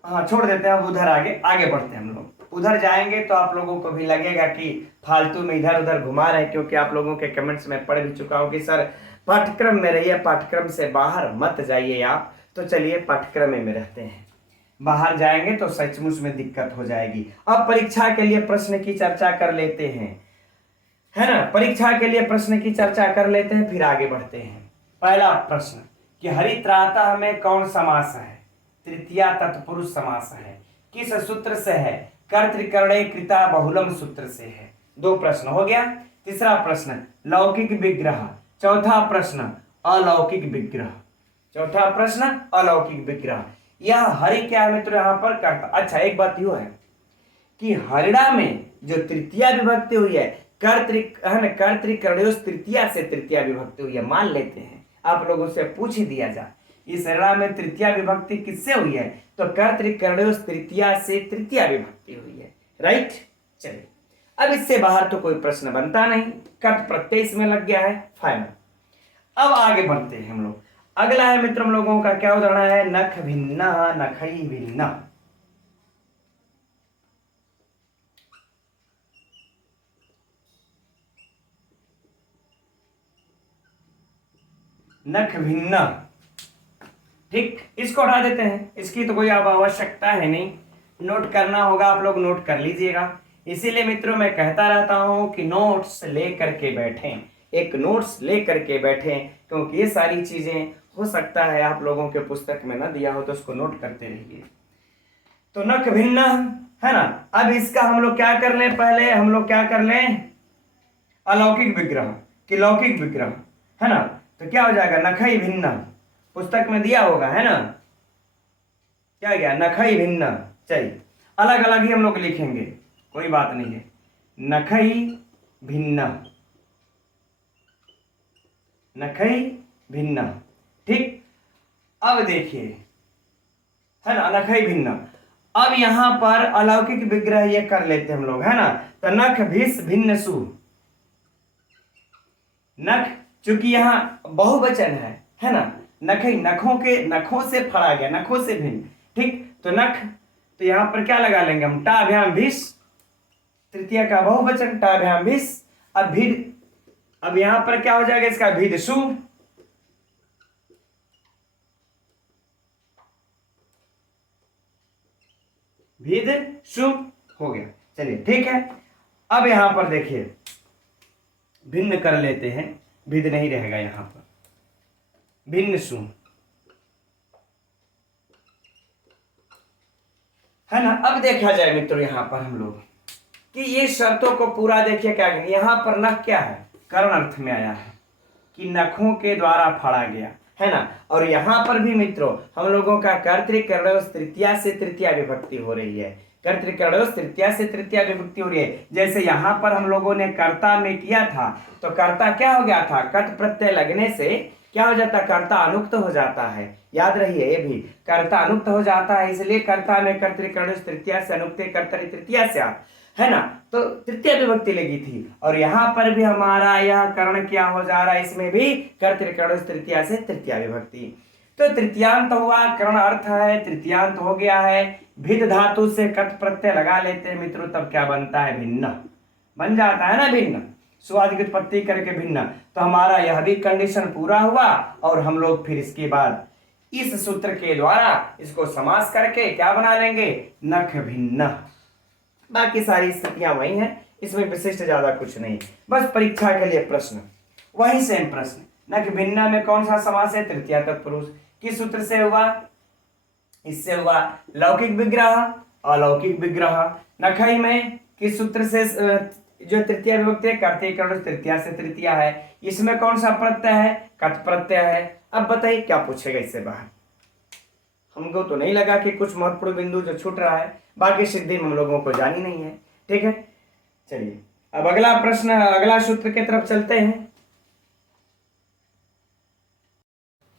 हाँ छोड़ देते हैं, अब उधर आगे बढ़ते हैं हम लोग। उधर जाएंगे तो आप लोगों को भी लगेगा कि फालतू में इधर उधर घुमा रहे हैं, क्योंकि आप लोगों के कमेंट्स में पढ़ भी चुका हूं कि सर पाठ्यक्रम में रहिए, पाठ्यक्रम से बाहर मत जाइए आप। तो चलिए पाठ्यक्रम में रहते हैं, बाहर जाएंगे तो सचमुच में दिक्कत हो जाएगी। अब परीक्षा के लिए प्रश्न की चर्चा कर लेते हैं, है ना, परीक्षा के लिए प्रश्न की चर्चा कर लेते हैं, फिर आगे बढ़ते हैं। पहला प्रश्न कि हरित्रातः में कौन समास है, तृतीया तत्पुरुष समास है, किस सूत्र से है, कर्तृकर्णे कृता बहुलम सूत्र से है। 2 प्रश्न हो गया। तीसरा प्रश्न लौकिक विग्रह, चौथा प्रश्न अलौकिक विग्रह, चौथा प्रश्न अलौकिक विग्रह। यह हरि क्या है मित्र, यहां पर कर्ता। अच्छा एक बात यू है कि हरिणा में जो तृतीया विभक्ति हुई है, कर्तृकर्णयोस तृतीया से तृतीया विभक्ति हुई है, मान लेते हैं, आप लोगों से पूछ ही दिया जाए इस हरिणा में तृतीया विभक्ति किससे हुई है, तो कर्तृकर्णयोस तृतीया से तृतीया विभक्ति हुई है, राइट। चलिए, अब इससे बाहर तो कोई प्रश्न बनता नहीं, कर्त प्रत्यय इसमें लग गया है, फाइनल। अब आगे बढ़ते हैं हम लोग। अगला है मित्र हम लोगों का क्या उदाहरण है, नख भिन्ना नखई भिन्ना। नख भिन्ना, ठीक, इसको हटा देते हैं, इसकी तो कोई अब आवश्यकता है नहीं, नोट करना होगा आप लोग नोट कर लीजिएगा। इसीलिए मित्रों मैं कहता रहता हूं कि नोट्स ले करके बैठें, एक नोट्स ले करके बैठें, क्योंकि ये सारी चीजें हो सकता है आप लोगों के पुस्तक में ना दिया हो, तो उसको नोट करते रहिए। तो नख भिन्न, है ना। अब इसका हम लोग क्या कर लें, पहले हम लोग क्या कर लें, अलौकिक विग्रह कि लौकिक विग्रह, है ना। तो क्या हो जाएगा, नखई भिन्न, पुस्तक में दिया होगा, है ना, क्या गया, नखई भिन्न। चलिए अलग अलग ही हम लोग लिखेंगे, कोई बात नहीं है, नखई भिन्न, नखई भिन्न, ठीक। अब देखिए, है ना, नखई भिन्न। अब यहां पर अलौकिक विग्रह ये कर लेते हम लोग, है ना। तो नख भिस भिन्न सु, नख चूंकि यहां बहुवचन है ना। नखई, नखों से फड़ा गया, नखों से भिन्न। ठीक, तो नख, तो यहां पर क्या लगा लेंगे हम, टाभ्याम भिष, तृतीया का बहुवचन टाभ्याम भिष। अब भिद, अब यहां पर क्या हो जाएगा इसका, भिदसु, भिदसु हो गया। चलिए ठीक है, अब यहां पर देखिए भिन्न कर लेते हैं, भिद नहीं रहेगा यहां पर, भिन्न सु, है ना। अब देखा जाए मित्रों यहां पर हम लोग कि ये शर्तों को पूरा देखिए क्या, यहां पर नख क्या है, करण अर्थ में आया है कि नखों के द्वारा फाड़ा गया, है ना। और यहां पर भी मित्रों हम लोगों का कर्तृकर्णोस तृतीया से तृतीया विभक्ति हो रही है, कर्तृकर्णोस तृतीया से तृतीया विभक्ति हो रही है। जैसे यहां पर हम लोगों ने कर्ता में किया था, तो कर्ता क्या हो गया था, कट प्रत्यय लगने से क्या हो जाता है, कर्ता अनुक्त हो जाता है। याद रहिए ये भी, कर्ता अनुक्त हो जाता है, इसलिए कर्ता में कर्तृकर्णोस तृतीया से अनुक्ते कर्तरि तृतीया से, है ना, तो तृतीय विभक्ति लगी थी। और यहां पर भी हमारा यह कर्ण क्या हो जा रहा है, इसमें भी कर्तृकर्णोस तृतीया से तृतीया विभक्ति। तो तृतीयांत हुआ, कर्ण अर्थ है, तृतीयांत हो गया है, भिद धातु से कट प्रत्यय लगा लेते हैं मित्रों, तब क्या बनता है, भिन्न बन जाता है ना, भिन्न, सुआदि की उत्पत्ति करके भिन्न। तो हमारा यह भी कंडीशन पूरा हुआ, और हम लोग फिर इसके बाद इस सूत्र के द्वारा इसको समास करके क्या बना लेंगे, नख भिन्न। बाकी सारी स्थितियां वही हैं, इसमें विशिष्ट ज्यादा कुछ नहीं, बस परीक्षा के लिए प्रश्न वही सेम प्रश्न, नख भिन्न में कौन सा समास है, तृतीया तत्पुरुष, किस सूत्र से हुआ, इससे हुआ लौकिक विग्रह, अलौकिक विग्रह। नखई में किस सूत्र से, जो तृतीया विभक्ति है, कर्तृकर्णोस तृतीया से तृतीया है, इसमें कौन सा प्रत्यय है, कट प्रत्यय है। अब बताइए क्या पूछेगा इससे बाहर, हमको तो नहीं लगा कि कुछ महत्वपूर्ण बिंदु जो छूट रहा है, बाकी सिद्धि हम लोगों को जानी नहीं है। ठीक है, चलिए अब अगला प्रश्न, अगला सूत्र की तरफ चलते हैं।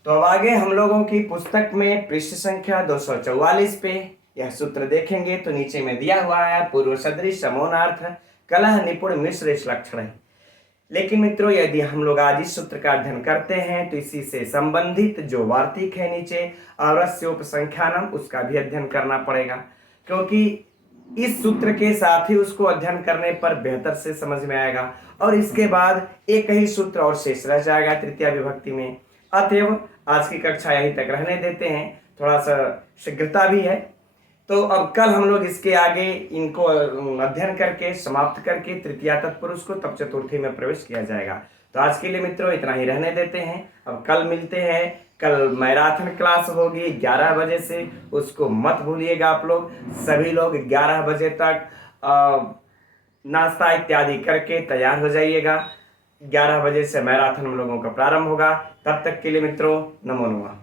तो अब आगे हम लोगों की पुस्तक में पृष्ठ संख्या 244 पे यह सूत्र देखेंगे। तो नीचे में दिया हुआ है, पूर्व सदृश समोनार्थ कलह निपुण मिश्र लक्षण है। लेकिन मित्रों यदि हम लोग आज इस सूत्र का अध्ययन करते हैं तो इसी से संबंधित जो वार्तिक है नीचे आवश्योपसंख्यानम, उसका भी अध्ययन करना पड़ेगा, क्योंकि इस सूत्र के साथ ही उसको अध्ययन करने पर बेहतर से समझ में आएगा। और इसके बाद एक ही सूत्र और शेष रह जाएगा तृतीया विभक्ति में। अतएव आज की कक्षा यहीं तक रहने देते हैं, थोड़ा सा शीघ्रता भी है। तो अब कल हम लोग इसके आगे इनको अध्ययन करके समाप्त करके तृतीया तत्पुरुष को तब चतुर्थी में प्रवेश किया जाएगा। तो आज के लिए मित्रों इतना ही रहने देते हैं, अब कल मिलते हैं। कल मैराथन क्लास होगी 11 बजे से, उसको मत भूलिएगा आप लोग, सभी लोग 11 बजे तक नाश्ता इत्यादि करके तैयार हो जाइएगा। 11 बजे से मैराथन हम लोगों का प्रारंभ होगा। तब तक के लिए मित्रों नमो नमः।